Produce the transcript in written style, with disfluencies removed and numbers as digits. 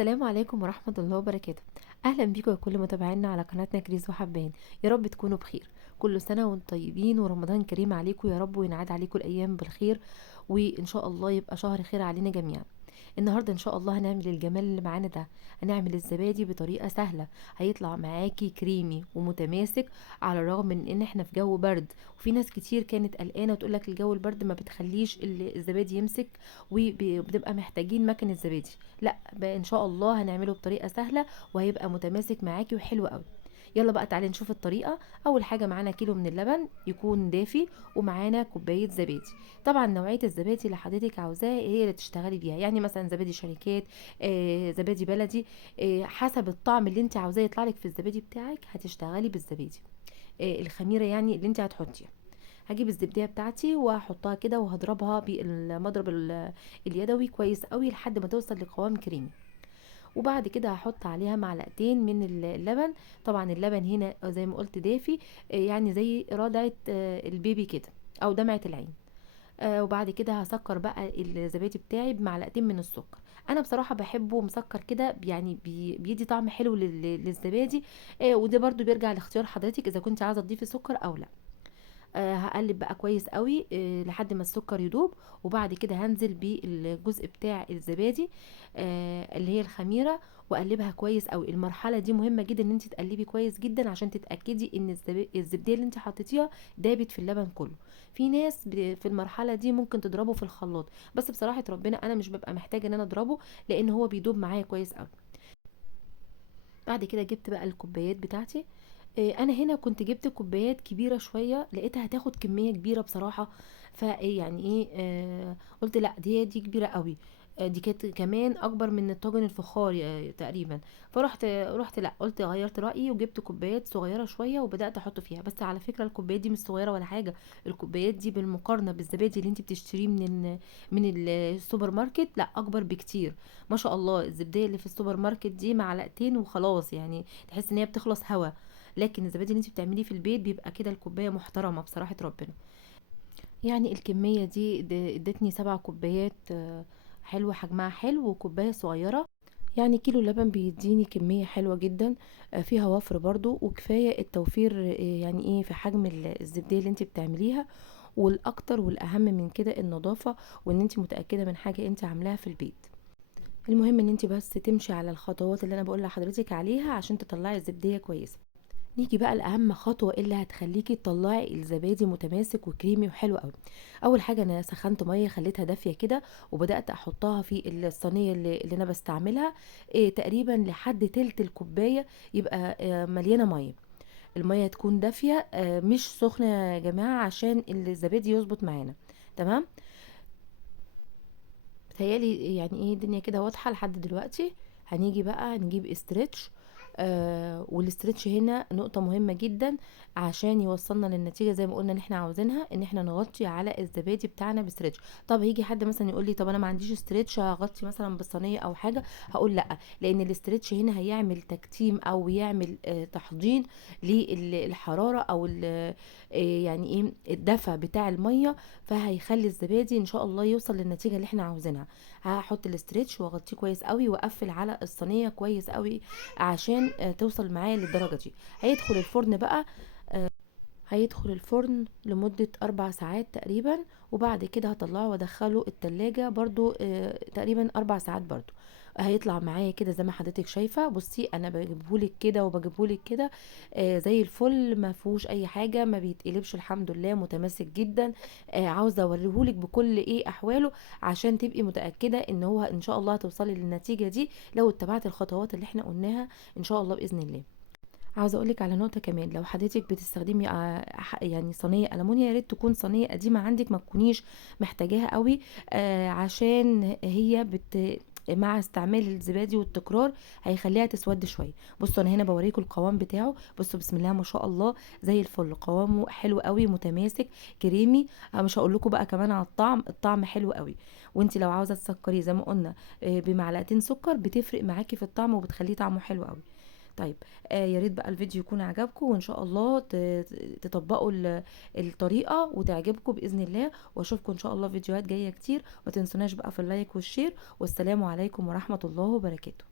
السلام عليكم ورحمة الله وبركاته. أهلا بيكم يا كل متابعينا على قناتنا كريز وحبان. يا رب تكونوا بخير. كل سنة وانتم طيبين ورمضان كريم عليكم يا رب، وينعاد عليكم الأيام بالخير، وإن شاء الله يبقى شهر خير علينا جميعا. النهاردة إن شاء الله هنعمل الجمال اللي معانا ده. هنعمل الزبادي بطريقة سهلة، هيطلع معاكي كريمي ومتماسك، على الرغم من ان احنا في جو برد. وفي ناس كتير كانت قلقانة وتقولك الجو البرد ما بتخليش الزبادي يمسك، وبنبقى محتاجين مكنة زبادي. لا بقى ان شاء الله هنعمله بطريقه سهله، وهيبقى متماسك معاكي وحلو قوي. يلا بقى تعالي نشوف الطريقه. اول حاجه معانا كيلو من اللبن يكون دافي، ومعانا كوبايه زبادي. طبعا نوعيه الزبادي اللي حضرتك عاوزاها هي اللي تشتغلي بيها، يعني مثلا زبادي شركات، زبادي بلدي، حسب الطعم اللي انت عاوزاه يطلع لك في الزبادي بتاعك هتشتغلي بالزبادي. الخميره يعني اللي انت هتحطيها. هجيب الزبديه بتاعتي وهحطها كده وهضربها بالمضرب اليدوي كويس قوي لحد ما توصل لقوام كريمي. وبعد كده هحط عليها معلقتين من اللبن. طبعا اللبن هنا زي ما قلت دافي، يعني زي رضعة البيبي كده، او دمعة العين. وبعد كده هسكر بقى الزبادي بتاعي بمعلقتين من السكر. انا بصراحة بحبه مسكر كده، يعني بيدي طعم حلو للزبادي. وده برضو بيرجع لاختيار حضرتك اذا كنت عايزة تضيفي سكر او لا. هقلب بقى كويس قوي لحد ما السكر يدوب. وبعد كده هنزل بالجزء بتاع الزبادي، اللي هي الخميره، واقلبها كويس قوي. المرحله دي مهمه جدا ان انت تقلبي كويس جدا عشان تتاكدي ان الزبديه اللي انت حطيتيها دابت في اللبن كله. في ناس في المرحله دي ممكن تضربه في الخلاط، بس بصراحه ربنا انا مش ببقى محتاجه ان انا اضربه، لان هو بيدوب معايا كويس قوي. بعد كده جبت بقى الكوبايات بتاعتي. انا هنا كنت جبت كوبايات كبيره شويه، لقيتها هتاخد كميه كبيره بصراحه. فيعني ايه، قلت لا دي كبيره قوي. دي كانت كمان اكبر من الطاجن الفخار تقريبا. رحت لا قلت غيرت رايي وجبت كوبايات صغيره شويه وبدات احط فيها. بس على فكره الكوبايات دي مش صغيره ولا حاجه. الكوبايات دي بالمقارنه بالزبادي اللي انت بتشتريه من السوبر ماركت لا اكبر بكتير. ما شاء الله الزبديه اللي في السوبر ماركت دي معلقتين وخلاص، يعني تحس ان هي بتخلص هوا. لكن الزبادي اللي انت بتعمليه في البيت بيبقى كده الكوبايه محترمه بصراحه ربنا. يعني الكميه دي ادتني 7 كوبايات، حلوه حجمها حلو، وكوبايه صغيره. يعني كيلو لبن بيديني كميه حلوه جدا، فيها وفر برضو وكفايه التوفير، يعني ايه في حجم الزبديه اللي انت بتعمليها. والاكتر والاهم من كده النظافه، وان انت متاكده من حاجه انت عاملاها في البيت. المهم ان انت بس تمشي على الخطوات اللي انا بقول لحضرتك عليها عشان تطلعي الزبديه كويسه. نيجي بقى لاهم خطوه اللي هتخليكي تطلعي الزبادي متماسك وكريمي وحلو قوي. اول حاجه انا سخنت ميه خليتها دافيه كده، وبدات احطها في الصينيه اللي انا بستعملها. تقريبا لحد تلت الكوبايه يبقى مليانه ميه. الميه تكون دافيه، مش سخنه يا جماعه، عشان الزبادي يظبط معانا. تمام. بتهيالي يعني ايه الدنيا كده واضحة لحد دلوقتي. هنيجي بقى نجيب استرتش. والاسترتش هنا نقطة مهمة جدا عشان يوصلنا للنتيجة زي ما قلنا ان احنا عاوزينها، ان احنا نغطي على الزبادي بتاعنا بسترتش. طب هيجي حد مثلا يقول لي طب انا ما عنديش استرتش هغطي مثلا بالصينية او حاجة. هقول لا، لان الاسترتش هنا هيعمل تكتيم او يعمل تحضير للحرارة او يعني ايه الدفى بتاع المية. فهيخلي الزبادي ان شاء الله يوصل للنتيجه اللي احنا عاوزينها. هحط الاسترتش واغطيه كويس قوي واقفل على الصينيه كويس قوي عشان توصل معايا للدرجه دي. هيدخل الفرن بقى. هيدخل الفرن لمدة 4 ساعات تقريبا. وبعد كده هطلعه وادخله التلاجة برضو تقريبا 4 ساعات برضو. هيطلع معايا كده زي ما حضرتك شايفة. بصي انا بجيبهولك كده وبجيبهولك كده زي الفل، ما فيهوش اي حاجة، ما بيتقلبش الحمد لله، متماسك جدا. عاوزة اوريهولك بكل ايه احواله عشان تبقي متأكدة ان هو ان شاء الله هتوصلي للنتيجة دي لو اتبعت الخطوات اللي احنا قلناها ان شاء الله بإذن الله. عاوزه اقولك على نقطه كمان، لو حضرتك بتستخدمي يعني صينيه المونيا، يا ريت تكون صينيه قديمه عندك، ما تكونيش محتاجاها قوي. عشان هي مع استعمال الزبادي والتكرار هيخليها تسود شويه. بصوا انا هنا بوريكم القوام بتاعه. بصوا بسم الله ما شاء الله، زي الفل، قوامه حلو قوي متماسك كريمي. مش هقول لكم بقى كمان على الطعم حلو قوي. وانت لو عاوزه تسكري زي ما قلنا بمعلقتين سكر بتفرق معاكي في الطعم وبتخليه طعمه حلو قوي. طيب. يا ريت بقى الفيديو يكون عجبكم، وان شاء الله تطبقوا الطريقه وتعجبكم باذن الله. واشوفكم ان شاء الله فيديوهات جايه كتير. ما تنسوناش بقى في اللايك والشير. والسلام عليكم ورحمه الله وبركاته.